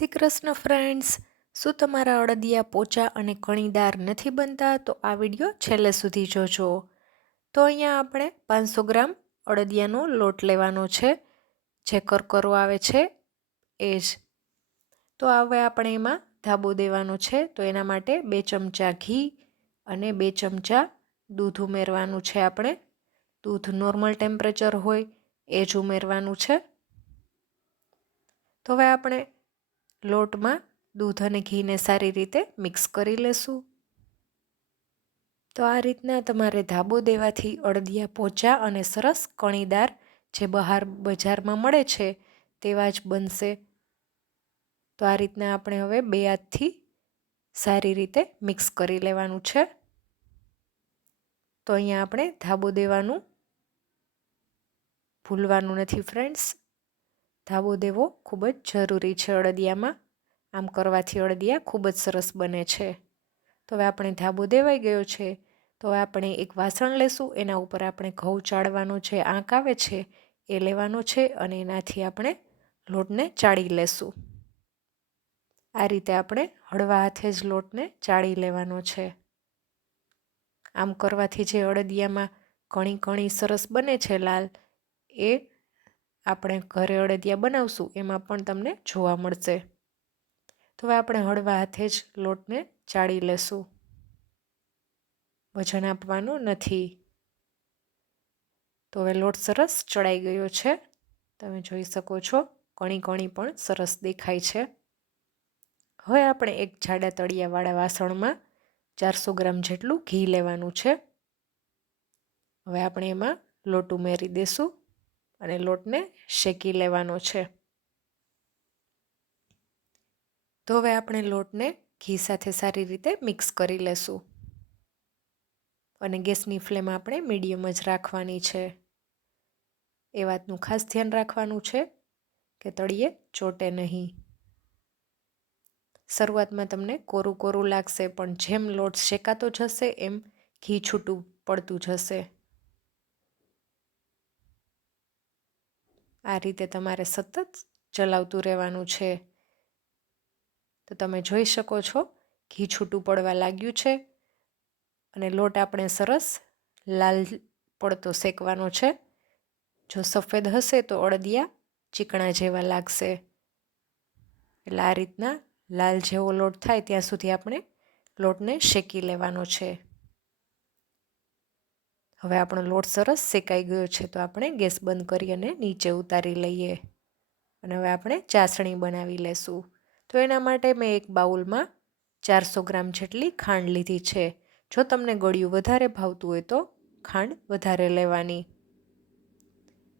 Shri Krishna friends શું તમારા અડદિયા પોચા અને કણીદાર નથી બનતા? તો આ વીડિયો છેલ્લે સુધી જોજો. તો અહીંયા આપણે પાંચસો ગ્રામ અડદિયાનો લોટ લેવાનો છે, જે કરકરો આવે છે, એ જ. તો હવે આપણે એમાં ધાબો દેવાનો છે, તો એના માટે બે ચમચા ઘી અને બે ચમચા દૂધ ઉમેરવાનું છે આપણે. દૂધ નોર્મલ ટેમ્પરેચર હોય, એ જ ઉમેરવાનું છે. તો હવે આપણે લોટમાં દૂધ અને ઘીને સારી રીતે મિક્સ કરી લેશું. તો આ રીતના તમારે ધાબો દેવાથી અડદિયા પોચા અને સરસ કણીદાર જે બહાર બજારમાં મળે છે તેવા જ બનશે. તો આ રીતના આપણે હવે બે હાથથી સારી રીતે મિક્સ કરી લેવાનું છે. તો અહીંયા આપણે ધાબો દેવાનું ભૂલવાનું નથી, ફ્રેન્ડ્સ. ધાબો દેવો ખૂબ જ જરૂરી છે અડદિયામાં આમ કરવાથી અડદિયા ખૂબ જ સરસ બને છે. તો હવે આપણે ધાબો દેવાઈ ગયો છે. તો હવે આપણે એક વાસણ લેશું, એના ઉપર આપણે ઘઉં ચાળવાનો જે આંક આવે છે એ લેવાનો છે અને એનાથી આપણે લોટને ચાળી લેશું. આ રીતે આપણે હળવા હાથે જ લોટને ચાળી લેવાનો છે. આમ કરવાથી જે અડદિયામાં કણી કણી સરસ બને છે લાલ, એ આપણે ઘરે અડદિયા બનાવશું, એમાં પણ તમને જોવા મળશે. તો હવે આપણે હળવા હાથે જ લોટને ચાળી લેશું. વજન આપવાનું નથી. તો હવે લોટ સરસ ચડાઈ ગયો છે. તમે જોઈ શકો છો, કણી કણી પણ સરસ દેખાય છે. હવે આપણે એક જાડા તળિયાવાળા વાસણમાં ચારસો ગ્રામ જેટલું ઘી લેવાનું છે. હવે આપણે એમાં લોટ ઉમેરી દઈશું અને લોટને શેકી લેવાનો છે. તો હવે આપણે લોટને ઘી સાથે સારી રીતે મિક્સ કરી લેશું. અને ગેસની ફ્લેમ આપણે મીડિયમ જ રાખવાની છે. એ વાતનું ખાસ ધ્યાન રાખવાનું છે કે તળિયે ચોટે નહીં. શરૂઆતમાં તમને કોરું કોરું લાગશે પણ જેમ લોટ શેકાતો જશે એમ ઘી છૂટું પડતું જશે. આ રીતે તમારે સતત ચલાવતું રહેવાનું છે. તો તમે જોઈ શકો છો, ઘી છૂટું પડવા લાગ્યું છે અને લોટ આપણે સરસ લાલ પડતો શેકવાનો છે. જો સફેદ હશે તો અડદિયા ચીકણા જેવા લાગશે. એટલે આ રીતના લાલ જેવો લોટ થાય ત્યાં સુધી આપણે લોટને શેકી લેવાનો છે. હવે આપણો લોટ સરસ શેકાઈ ગયો છે તો આપણે ગેસ બંધ કરી અને નીચે ઉતારી લઈએ. અને હવે આપણે ચાસણી બનાવી લેશું. તો એના માટે મેં એક બાઉલમાં ચારસો ગ્રામ જેટલી ખાંડ લીધી છે. જો તમને ગળ્યું વધારે ભાવતું હોય તો ખાંડ વધારે લેવાની.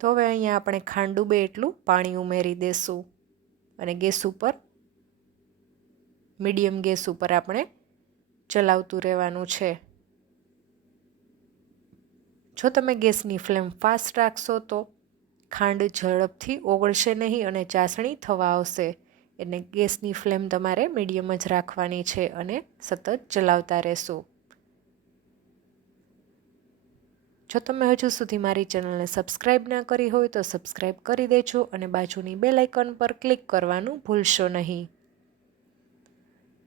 તો હવે અહીંયા આપણે ખાંડ ડૂબે એટલું પાણી ઉમેરી દેશું. અને ગેસ ઉપર, મીડિયમ ગેસ ઉપર આપણે ચલાવતું રહેવાનું છે. જો તમે ગેસની ફ્લેમ ફાસ્ટ રાખશો તો ખાંડ ઝડપથી ઓગળશે નહીં અને ચાસણી થવા આવશે. એટલે ગેસની ફ્લેમ તમારે મીડિયમ જ રાખવાની છે અને સતત ચલાવતા રહેશો. જો તમે હજુ સુધી મારી ચેનલને સબસ્ક્રાઈબ ના કરી હોય તો સબસ્ક્રાઈબ કરી દેજો અને બાજુની બે લાઇકન પર ક્લિક કરવાનું ભૂલશો નહીં.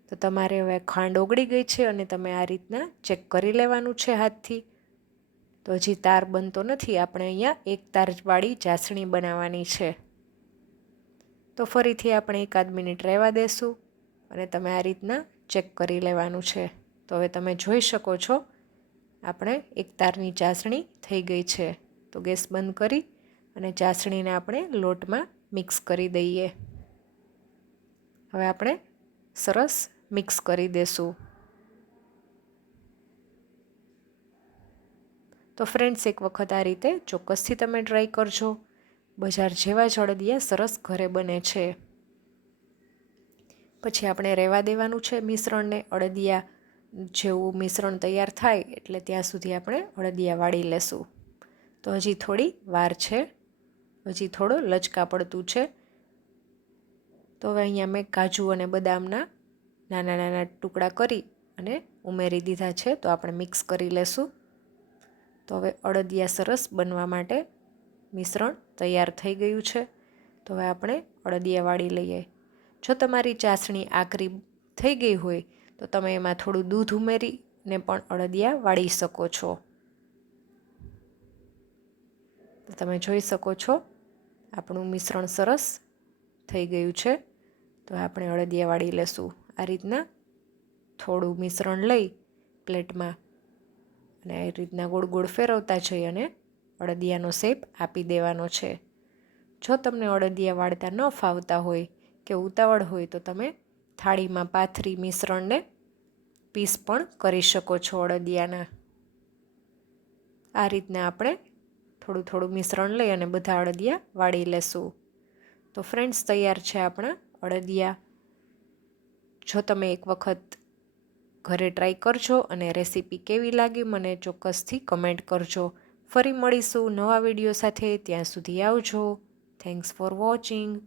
તો તમારે હવે ખાંડ ઓગળી ગઈ છે અને તમે આ રીતના ચેક કરી લેવાનું છે હાથથી. તો હજી તાર બનતો નથી, આપણે અહીંયા એક તારવાળી ચાસણી બનાવવાની છે. તો ફરીથી આપણે એકાદ મિનિટ રહેવા દેશું અને તમે આ રીતના ચેક કરી લેવાનું છે. તો હવે તમે જોઈ શકો છો, આપણે એક તારની ચાસણી થઈ ગઈ છે. તો ગેસ બંધ કરી અને ચાસણીને આપણે લોટમાં મિક્સ કરી દઈએ. હવે આપણે સરસ મિક્સ કરી દેશું. તો ફ્રેન્ડ્સ એક વખત આ રીતે ચોક્કસથી તમે ટ્રાય કરજો. બજાર જેવા જ અડદિયા સરસ ઘરે બને છે. પછી આપણે રહેવા દેવાનું છે મિશ્રણને અડદિયા જેવું મિશ્રણ તૈયાર થાય એટલે ત્યાં સુધી આપણે અડદિયા વાળી લેશું. તો હજી થોડી વાર છે. હજી થોડો લચકા પડતું છે. તો હવે અહીંયા મેં કાજુ અને બદામના નાના નાના ટુકડા કરી અને ઉમેરી દીધા છે. તો આપણે મિક્સ કરી લેશું. તો હવે અડદિયા સરસ બનવા માટે મિશ્રણ તૈયાર થઈ ગયું છે. તો હવે આપણે અડદિયા વાળી લઈએ. જો તમારી ચાસણી આકરી થઈ ગઈ હોય, તો તમે એમાં થોડું દૂધ ઉમેરીને પણ અડદિયા વાળી શકો છો. તમે જોઈ શકો છો, આપણું મિશ્રણ સરસ થઈ ગયું છે. તો આપણે અડદિયા વાળી લેશું. આ રીતના થોડું મિશ્રણ લઈ પ્લેટમાં અને એ રીતના ગોળ ગોળ ફેરવતા જઈ અને અડદિયાનો શેપ આપી દેવાનો છે. જો તમને અડદિયા વાળતા ન ફાવતા હોય કે ઉતાવળ હોય તો તમે થાળીમાં પાથરી મિશ્રણને પીસ પણ કરી શકો છો અડદિયાના. આ રીતના આપણે થોડું થોડું મિશ્રણ લઈ અને બધા અડદિયા વાળી લેશું. તો ફ્રેન્ડ્સ, તૈયાર છે આપણા અડદિયા. જો તમે એક વખત ઘરે ટ્રાય કરજો અને રેસીપી કેવી લાગી મને ચોક્કસથી કમેન્ટ કરજો. ફરી મળીશું નવા વીડિયો સાથે, ત્યાં સુધી આવજો. Thanks for watching